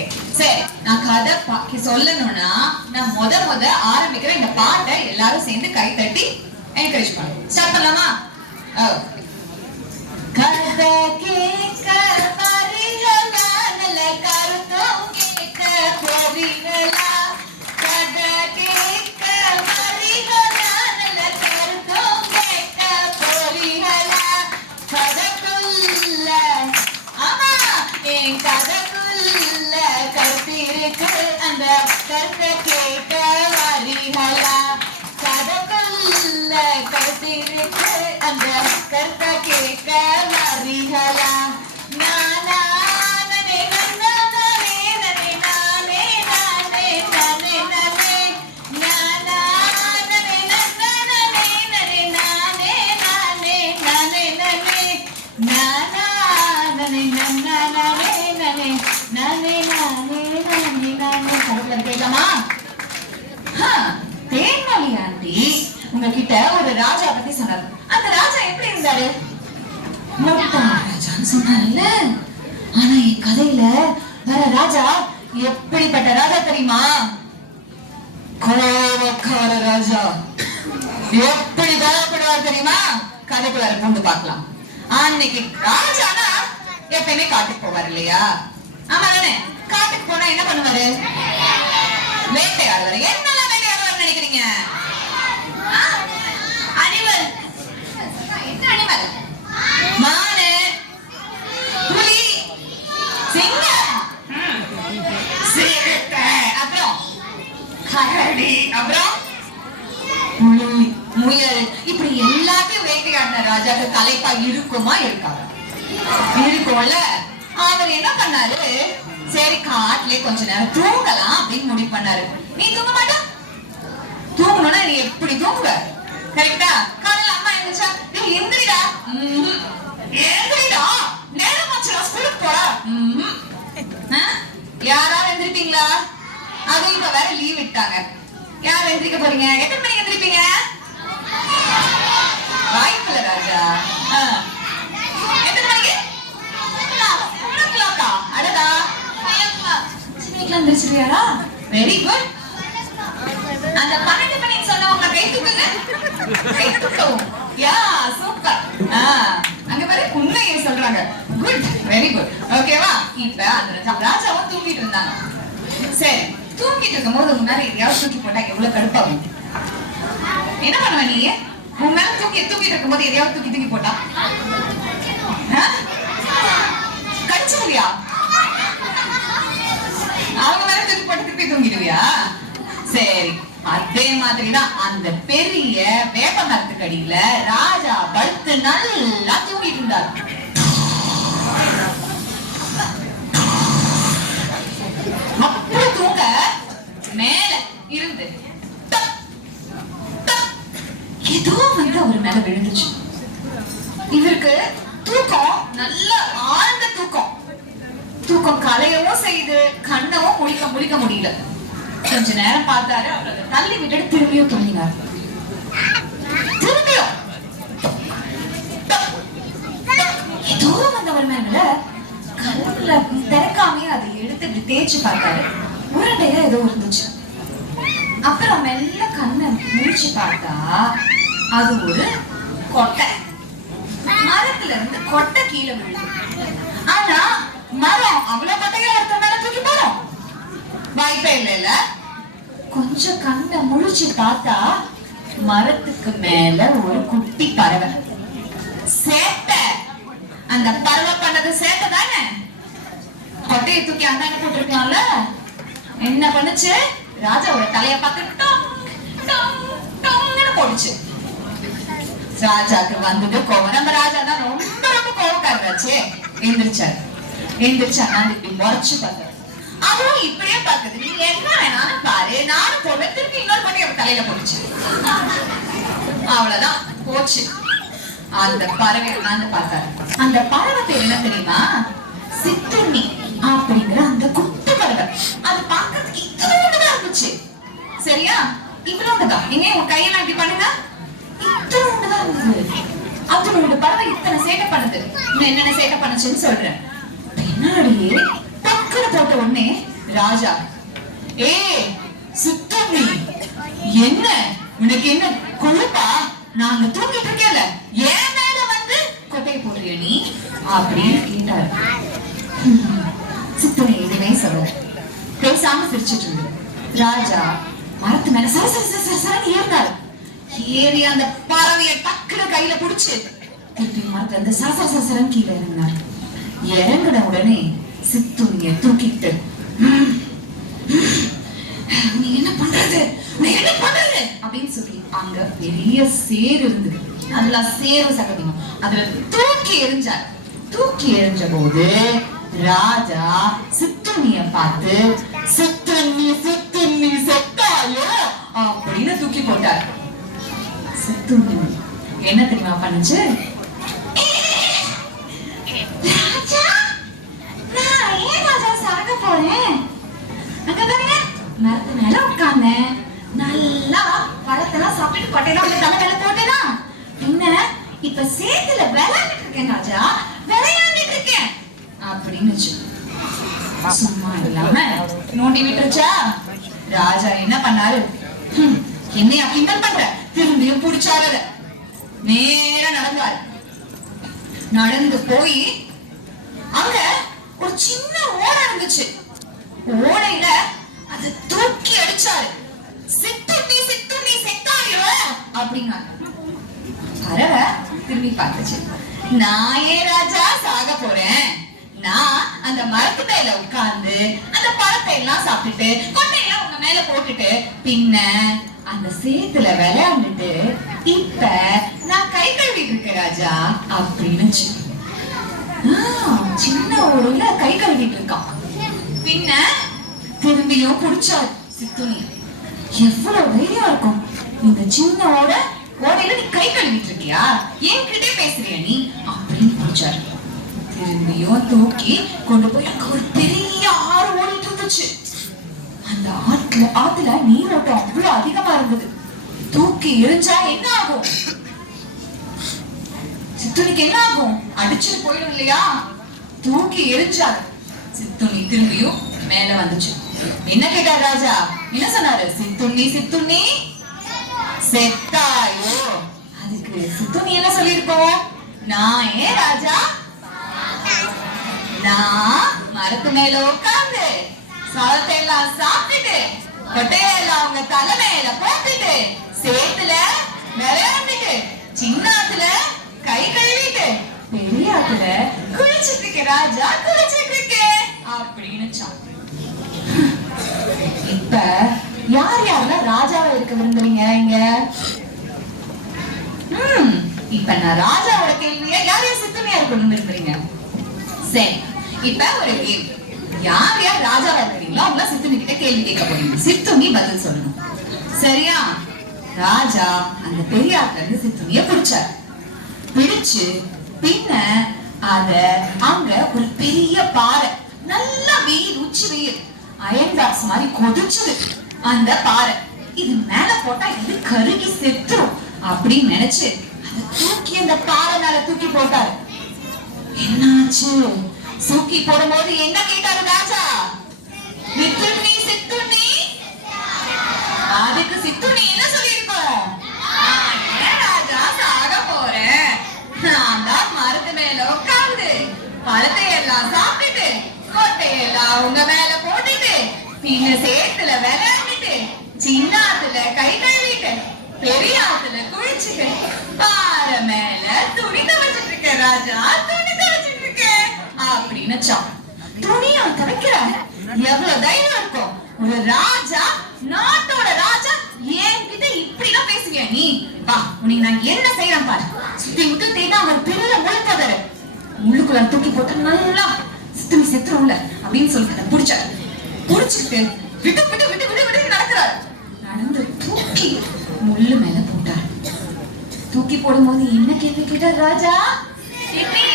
Okay. சரி நான் கதை சொல்லணும்னா நான் முத முத ஆரம்பிக்கிற இந்த பாட்டை எல்லாரும் சேர்ந்து கை தட்டி என்கரேஜ் பண்ணுவோம் ஸ்டார்ட் பண்ணலாமா? கதை கேட்க நல்ல கருத்தும் கேட்க போவீங்களா? கதை கேட்க நல்ல கருத்தும் கேட்க போவீங்களா? கதைக்குள்ள, ஆமா, என் கதைக்குள்ள. கருத்திருக்கு, அந்த கருத்தை கேட்க வரீங்களா? கதைக்குள்ள கருத்திருக்கு, கருத்துல தேன்மொழி ஆண்டி? உங்ககிட்ட ஒரு ராஜா பத்தி சொன்னாரு அந்த ராஜா எப்படி இருந்தாரு? ராஜான்னு சொன்னார்ல. ஆனா என் கதையில வர ராஜா எப்படிப்பட்ட ராஜா தெரியுமா? கோவக்கார ராஜா. எப்படி கோவப்படுவார் தெரியுமா? கதைக்குள்ளார பார்க்கலாம். அன்னைக்கு ராஜானா எப்பயுமே காட்டுக்கு போவார் இல்லையா? ஆமா தானே காட்டுக்கு போனா என்ன பண்ணுவாரு? வேட்டையாடுவார். என்னெல்லாம் வேட்டையாடுவார் நினைக்கிறீங்க? அனிமல் என்ன அனிமல் மானு. புலி. சிங்கம். சிறுத்தை. அப்புறம் கரடி. அப்புறம் புலி முயல். இப்படி எல்லாத்தையும் வேட்டையாடின ராஜாக்கு தலைப்பா இருக்குமா இருக்காதா? இருக்கும்ல. அவர் என்ன பண்ணாரு? சரி காட்டிலே கொஞ்ச நேரம் தூங்கலாம் அப்படின்னு முடிவு பண்ணாரு. நீ தூங்க மாட்டா? தூங்கணும்னா நீ எப்படி தூங்குவ? கரெக்டா காலையில அம்மா எழுந்துச்சா? நீ எந்திரிடா. எந்திரிடா. நேரம் ஆச்சுடா ஸ்கூலுக்கு போடா. ஆ? யாராவது எந்திரிப்பீங்களா? அதுவும் இப்ப வேற லீவ் விட்டாங்க. யார் எந்திரிக்க போறீங்க? எத்தனை மணிக்கு எந்திரிப்பீங்க? வெரி குட் அந்த பன்னெண்டு மணி சொன்னவங்க கை தூக்குங்க கை தூக்கவும் யா சூப்பர் அங்க பாரு உண்மையை சொல்றாங்க. குட் வெரி குட் ஓகேவா இப்ப அந்த ராஜா- ராஜாவும் தூங்கிட்டு இருந்தாங்க. சரி தூங்கிட்டு இருக்கும்போது போது முன்னாடி எதையாவது தூக்கி போட்டா எவ்வளவு கடுப்பாகும் என்ன பண்ணுவ நீ? உன் மேல தூக்கி தூக்கிட்டு இருக்கும்போது எதையாவது தூக்கி தூக்கி போட்டா? ஆ? கடிச்சிருவியா? அவங்க மேல தூக்கி போட்டு திருப்பி தூங்கிடுவியா? சரி அதே மாதிரிதான் அந்த பெரிய வேப்ப மரத்துக்கு அடியில ராஜா படுத்து நல்லா தூங்கிட்டு இருந்தார். அப்படி தூங்க மேல இருந்து ஏதோ வந்து அவர் மேல விழுந்துச்சு. இவருக்கு தூக்கம் நல்லா தூக்கம் கலையவும் செய்து கண்ணவும் முழிக்க முழிக்க முடியல. கொஞ்ச நேரம் பார்த்தாரு அவர் தள்ளி விட்டுட்டு திரும்பியும் தூங்கினார். திரும்பியும். ஏதோ வந்தவர் மேல கல்லுல திறக்காமயே அதை எடுத்து இப்படி தேய்ச்சு பார்த்தாரு. உருண்டையில ஏதோ இருந்துச்சு. அப்புறம் மெல்ல கண்ணை முடிச்சு பார்த்தா அது ஒரு கொட்டை. மரத்துல இருந்து கொட்டை கீழே விழுது. ஆனா மரம். அவ்வளவு கொட்டையா ஒருத்தர் மேல தூக்கி போறோம் வாய்ப்பே இல்லைல்ல. கொஞ்சம் கண்ணை முழிச்சு பார்த்தா மரத்துக்கு மேல ஒரு குட்டி பறவை. சேட்டை. அந்த பறவை பண்ணது சேட்டை தானே? கொட்டையை தூக்கி அந்தாண்ட போட்டிருக்கலாம்ல என்ன பண்ணுச்சு? ராஜாவோட தலைய பார்த்து போடுச்சு ராஜாக்கு வந்தது கோவம். நம்ம ராஜா தான் ரொம்ப ரொம்ப கோவக்காரராச்சே. எந்திரிச்சாரு. எந்திரிச்சு அண்ணாந்து இப்படி முறைச்சு பார்த்தாரு அவரும் இப்படியே பார்க்குது நீ என்ன வேணாலும் பாரு. நானும் போவேன். திருப்பி இன்னொரு பண்ணி அவ தலையில போடுச்சு அவ்வளவுதான். போச்சு. அந்த பறவை அண்ணாந்து பார்த்தாரு. அந்த பறவை பேர் என்ன தெரியுமா? சித்துண்ணி அப்படிங்கிற அந்த குத்து பறவை. அது பார்க்கறதுக்கு இவ்வளவுதான் இருந்துச்சு. சரியா? இவ்வளவுதான் நீங்க உங்க கையெல்லாம் இப்படி பண்ணுங்க. இத்தனோண்டுதான் இருந்தது அதனோட பறவை இத்தனை சேட்டை பண்ணுது. இன்னும் என்னென்ன சேட்டை பண்ணுச்சுன்னு சொல்றேன். கண்ணாடியே டக்குனு போட்ட உடனே ராஜா ஏ சுத்தமி என்ன? உனக்கு என்ன கொழுப்பா? நாங்க தூங்கிட்டு இருக்கேல ஏன் மேல வந்து கொட்டையை போடுறிய நீ? அப்படின்னு கேட்டாரு. சித்தனை எதுவுமே சொல்ல பேசாம சிரிச்சிட்டு இருந்தது ராஜா மரத்து மேல சர சர சர சர சரன்னு ஏறினாரு. ஏறி அந்த பறவைய டக்குனு கையில புடிச்சு திருப்பி மரத்துல அந்த சர சர சரன்னு கீழே இருந்தார் இறங்கின உடனே சித்துணிய தூக்கிட்டு நீ என்ன பண்றது? நீ என்ன பண்றது? அப்படின்னு சொல்லி அங்க பெரிய சேர் இருந்தது. நல்லா சேரும் சகதியும். அதுல தூக்கி எரிஞ்சார் தூக்கி எறிஞ்ச போது ராஜா சித்துண்ணிய பார்த்து சித்துண்ணி சித்துண்ணி செத்தாயோ? அப்படின்னு தூக்கி போட்டார். சித்துண்ணி என்ன தெரியுமா பண்ணுச்சு ராஜா நான் ஏன் ராஜா சாக அங்க பாருங்க. மரத்து மேல உட்கார்ந்தேன் நல்லா பழத்தெல்லாம் சாப்பிட்டு கொட்டையெல்லாம் வந்து தலை மேல போட்டேனா? என்ன? இப்ப சேத்துல விளையாண்டுட்டு இருக்கேன் ராஜா. விளையாண்டுட்டு இருக்கேன். அப்படின்னு சும்மா இல்லாம நோண்டி விட்டுருச்சா? ராஜா என்ன பண்ணாரு? என்னையா கிண்டல் பண்ற? திரும்பியும் புடிச்சாரு நேரா நடந்தாரு. நடந்து போய் அங்க ஒரு சின்ன ஓடை இருந்துச்சு. ஓடையில அது தூக்கி அடிச்சாரு. சித்துண்ணி நீ செத்தாயோ அப்படின்னாங்க பறவை திரும்பி பார்த்துச்சு. நான் ஏன் ராஜா சாக போறேன்? நான் அந்த மரத்து மேல உட்கார்ந்து அந்த பழத்தை எல்லாம் சாப்பிட்டுட்டு கொட்டையெல்லாம் உங்க மேல போட்டுட்டு பின்ன அந்த சேத்துல விளையாண்டுட்டு இப்ப நான் கை கழுவிட்டு இருக்கேன் ராஜா அப்படின்னு சின்ன ஊருல கை கழுவிட்டு இருக்கான் பின்ன திரும்பியும் குடிச்சாள் சித்துணி எவ்வளவு தைரியம் இருக்கும். இந்த சின்னவோட ஓடையில நீ கை கழுவிட்டு இருக்கியா என்கிட்டே பேசுறியா நீ? அப்படின்னு குடிச்சாரு. திரும்பியும் தூக்கி கொண்டு போய் அங்க ஒரு பெரிய ஆறு ஓடிட்டு இருந்துச்சு. அந்த ஆத்துல ஆத்துல நீரோட்டம் அவ்வளவு அதிகமா இருந்தது. தூக்கி எரிஞ்சா என்ன ஆகும்? சித்துணிக்கு என்ன ஆகும்? அடிச்சுட்டு போயிடும் இல்லையா? தூக்கி எரிஞ்சாரு. சித்துண்ணி திரும்பியும் மேல வந்துச்சு. என்ன கேட்டார் ராஜா? என்ன சொன்னாரு? சித்துண்ணி சித்துண்ணி? செத்தாயோ? அதுக்கு சித்துண்ணி என்ன சொல்லியிருக்கோம் நான் ஏ ராஜா. நான் மரத்து மேல உட்கார்ந்து சவத்தை எல்லாம் சாப்பிட்டுட்டு கொட்டையெல்லாம் அவங்க தலை மேல போட்டுட்டு சேத்துல விளையாண்டுட்டு சின்னாத்துல கை கழுவிட்டு பெரியாத்துல குளிச்சிட்டு இருக்க ராஜா குளிச்சிட்டு இருக்கேன். அப்படின்னு இப்ப யார் யாரெல்லாம் ராஜாவா இருக்க விரும்புறீங்க இங்க? ம், இப்ப நான் ராஜாவோட கேள்விய யார் யார் சித்தமையா இருக்கணும் விரும்புறீங்க? சரி இப்ப ஒரு கேள்வி. யார் யார் ராஜாவா இருக்கிறீங்களோ அவங்க சித்துனி கிட்ட கேள்வி கேட்க போறீங்க. சித்துனி பதில் சொல்லணும். சரியா? ராஜா அந்த பெரியாத்துல இருந்து சித்துனிய பிடிச்சார். பிடிச்சு பின்ன அத அங்க ஒரு பெரிய பாறை நல்ல வெயில் உச்சி வெயில். அயன்பாக்ஸ் மாதிரி கொதிச்சுது. அந்த பாறை. இது மேல போட்டா இது கருகி செத்துரும் அப்படின்னு நினைச்சு அதை தூக்கி அந்த பாறை மேல தூக்கி போட்டாரு. என்னாச்சு? தூக்கி போடும்போது என்ன கேட்டாரு ராஜா? சித்துண்ணி சித்துண்ணி அதுக்கு சித்துண்ணி என்ன சொல்லியிருக்கோம் நான் ராஜா சாக போறேன் நான் தான் மரத்து மேல உட்காந்து பழத்தை எல்லாம் சாப்பிட்டுட்டு கொட்டையெல்லாம் உங்க மேல போட்டுட்டு பின்ன சேத்துல விளையாண்டுட்டு சின்ன ஆத்துல கை கழுவிட்டு பெரிய ஆத்துல குளிச்சுட்டு பாறை மேல துணி துவைச்சிட்டு இருக்க ராஜா துணி துவைச்சிட்டு இருக்க அப்படின்னு சொன்னான். துணியா துவைக்கிற? எவ்வளவு தைரியம் இருக்கும்? ஒரு ராஜா நாட்டோட ராஜா என்கிட்ட இப்படிலாம் பேசுவியா நீ? வா உனக்கு நான் என்ன செய்யறேன் பாரு. சுத்தி முத்து தேய்னா அவர் பெரிய முழுப்பதரு முள்ளுக்குள்ள தூக்கி போட்டு நல்லா சுத்தமி செத்துரும்ல அப்படின்னு சொல்லி அதை புடிச்சாரு புடிச்சுக்கிட்டு விட்டு விட்டு விட்டு விட்டு விட்டு நடக்கிறார். நடந்து தூக்கி முள்ளு மேல போட்டாரு. தூக்கி போடும்போது என்ன கேள்வி கேட்டார் ராஜா? சித்தி,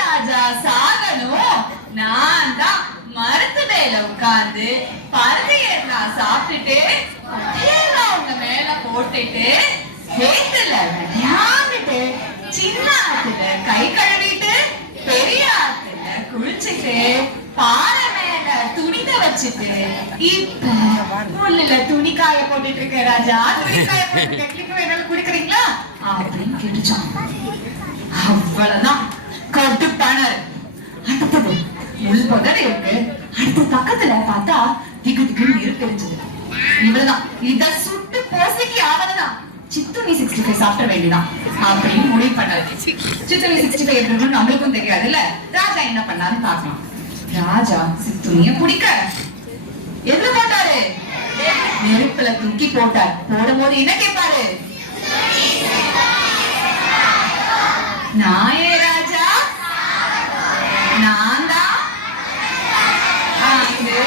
ராஜா சாகணும் நான் தான் மரத்து மேல உட்கார்ந்து பறவையெல்லாம் சாப்பிட்டுட்டு உங்க மேல போட்டுட்டு சேர்த்துல விளையாண்டுட்டு சின்ன ஆத்துல கை கழுவிட்டு பெரியாத்துல குளிச்சுட்டு பாறை மேல துணித வச்சுட்டு இப்ப முள்ளுல துணி காய போட்டுட்டு இருக்க ராஜா துணி காய போட்டுட்டு கிளிக்கு வேணாலும் குடிக்கிறீங்களா? அப்படின்னு கேட்டுச்சான் அவ்வளவுதான். கட்டு பணர் அடுத்தது முள் புதர் இருக்கு. அடுத்த பக்கத்துல பார்த்தா திகு திகுன்னு இருக்கு இவ்வளவுதான். இத சுட்டு போசைக்கு ஆவதுதான் சித்துணி சிக்ஸ்டி ஃபைவ் சாப்பிட வேண்டியதான் அப்படின்னு முடிவு பண்ணாரு. சித்துணி சிக்ஸ்டி ஃபைவ் எப்படி நம்மளுக்கும் தெரியாது இல்ல ராஜா என்ன பண்ணாரு பாக்கலாம் ராஜா சித்துணிய பிடிக்க. எதுல போட்டாரு? நெருப்புல தூக்கி போட்டார். போடும் போது என்ன கேட்பாரு? நாயே ராஜா நான் தான் அங்கு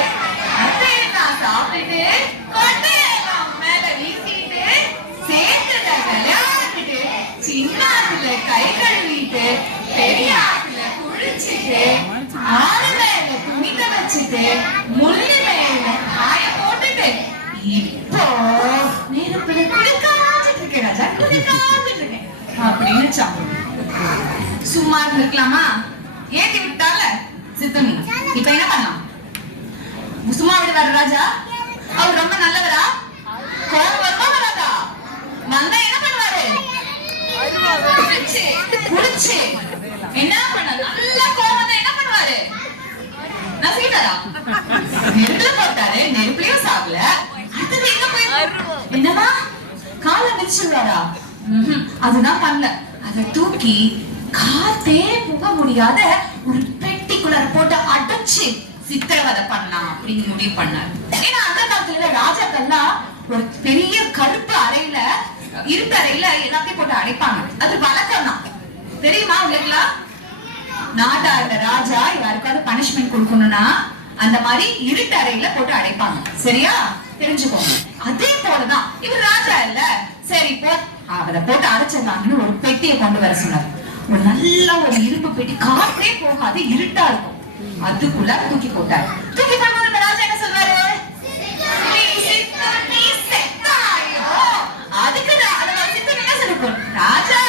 அத்தையெல்லாம் சாப்பிட்டுட்டு கொட்டையெல்லாம் மேல வீசிட்டு சேர்த்துல விளையாண்டுட்டு சின்ன ஆத்துல கை கழுவிட்டு பெரிய ஆத்துல குளிச்சுட்டு மேல துணித வச்சுட்டு முள்ளு மேல காய போட்டுட்டு இப்போ நெருப்புல இருக்கேன் ராஜா இருக்கேன் அப்படின்னு சும்மா இருந்திருக்கலாமா ஏத்தி விட்டால சித்தனி இப்ப என்ன பண்ணலாம் சும்மா விடுவாரு ராஜா அவர் ரொம்ப நல்லவரா கோபம் வருமா வராதா வந்தா என்ன பண்ணுவாரு குடிச்சு என்ன பண்ணலாம் நல்ல கோபம் வந்தா என்ன பண்ணுவாரு நசுக்கிட்டாரா நெருப்புல போட்டாரு நெருப்புலயும் சாப்பிடல. அடுத்தது எங்க போய் என்னமா கால மிதிச்சுடுவாரா ம்ஹும். அதுதான் பண்ணல. அதை தூக்கி காத்தே புக முடியாத ஒரு பெட்டிக்குள்ளார போட்டு அடைச்சு சித்திரவதை பண்ணலாம் அப்படின்னு முடிவு பண்ணார். ஏன்னா அந்த காலத்துல ராஜாக்கள்லாம் ஒரு பெரிய கருப்பு அறையில இருட்டு அறையில எல்லாத்தையும் போட்டு அடைப்பாங்க. அது வழக்கம் தான் தெரியுமா உங்களுக்குலாம் நாட்டாள ராஜா யாருக்காவது பனிஷ்மெண்ட் கொடுக்கணும்னா அந்த மாதிரி இருட்டு அறையில போட்டு அடைப்பாங்க. சரியா? தெரிஞ்சுக்கோங்க. அதே போலதான் இவர் ராஜா இல்ல. சரி போ. அவரை போட்டு அடைச்சிடலாம்னு ஒரு பெட்டியை கொண்டு வர சொன்னார். ஒரு நல்ல ஒரு இரும்பு பெட்டி காற்றே போகாது இருட்டா இருக்கும். அதுக்குள்ள தூக்கி போட்டார். தூக்கி போடும்போது நம்ம ராஜா என்ன சொல்வாரு? அதுக்கு ரா- அதுல என்ன சொல்லிருக்கும்? ராஜா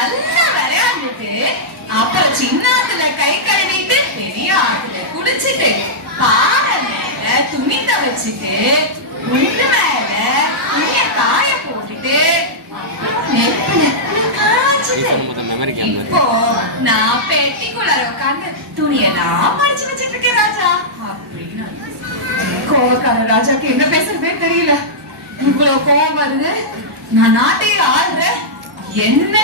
நல்லா விளையாண்டுட்டு அப்புறம் சின்ன ஆத்துல கை கழுவிட்டு பெரிய ஆத்துல குடிச்சிட்டு பாறை மேல துணி துவைச்சிட்டு உள்ள மேல துணிய காய போட்டுட்டு இப்போ நான் பெட்டிக்குள்ளார உட்கார்ந்து துணியெல்லாம் மடிச்சு வச்சிட்டு இருக்கேன் ராஜா. அப்படின்னு கோவக்கார ராஜாக்கு என்ன பேசுறதே தெரியல. இவ்வளவு கோவம் வருது. நான் நாட்டையே ஆள்றேன். என்ன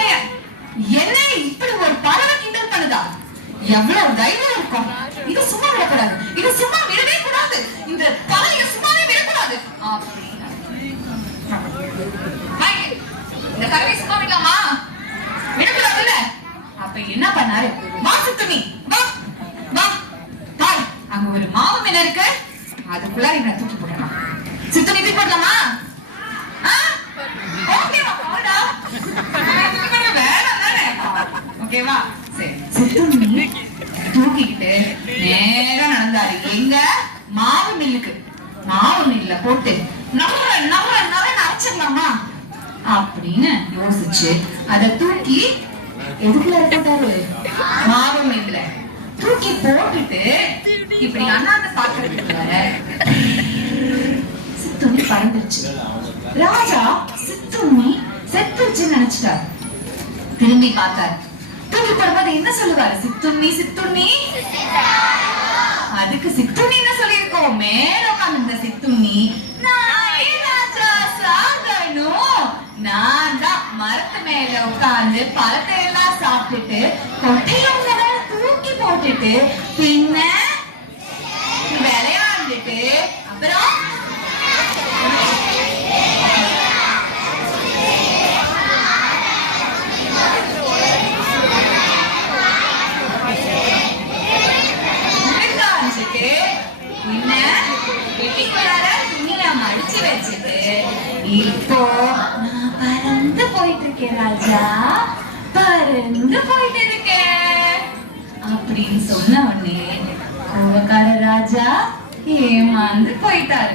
என்ன இப்படி ஒரு பறவை கிண்டல் பண்ணுதா? எவ்வளவு தைரியம் இருக்கும். இது சும்மா விடக்கூடாது. இது சும்மா விடவே கூடாது. இந்த பறவைய சும்மாவே விடக்கூடாது. இந்த கருவை சும்மா விடலாமா? விடக்கூடாதுல்ல. அப்ப என்ன பண்ணாரு? வா சுத்துமி வா. வா. பாரு அங்க ஒரு மாவு மீன் இருக்கு? அதுக்குள்ள இவனை தூக்கி போடலாம் சுத்தமி தூக்கி போடலாமா? ஓகே போடா தூக்கி போட வேணாம் தானே ஓகேவா? சரி. தூக்கிக்கிட்டு நேரா நடந்தாரு. எங்க? மாவு மில்லுக்கு. மாவு மில்ல போட்டு. நவர நவர நவர அரைச்சிடலாமா? அப்படின்னு யோசிச்சு அதை தூக்கி எதுக்குள்ள போட்டாரு மாவு மில்ல தூக்கி போட்டுட்டு இப்படி அண்ணாந்து பாக்குறதுக்குள்ள சித்துணி பறந்துருச்சு. ராஜா சித்துணி செத்துருச்சுன்னு நினைச்சிட்டாரு. திரும்பி பார்த்தார். தூக்கி போடும்போது என்ன சொல்லுவாரு? சித்துண்ணி சித்துண்ணி? அதுக்கு சித்துண்ணி என்ன சொல்லியிருக்கோம்? மேல உட்கார்ந்து சித்துண்ணி நான் தான் மரத்து மேல உட்கார்ந்து பழத்தை எல்லாம் சாப்பிட்டுட்டு கொட்டையில தூக்கி போட்டுட்டு பின்ன விளையாண்டுட்டு அப்புறம் காமிச்சிட்டு பின்ன வெட்டிக்குள்ளார துணிய மடிச்சு வச்சுட்டு இப்போ நான் பறந்து போயிட்டு இருக்கேன் ராஜா பறந்து போயிட்டு இருக்கேன் அப்படின்னு சொன்ன உடனே கோவக்கார ராஜா ஏமாந்து போயிட்டாரு.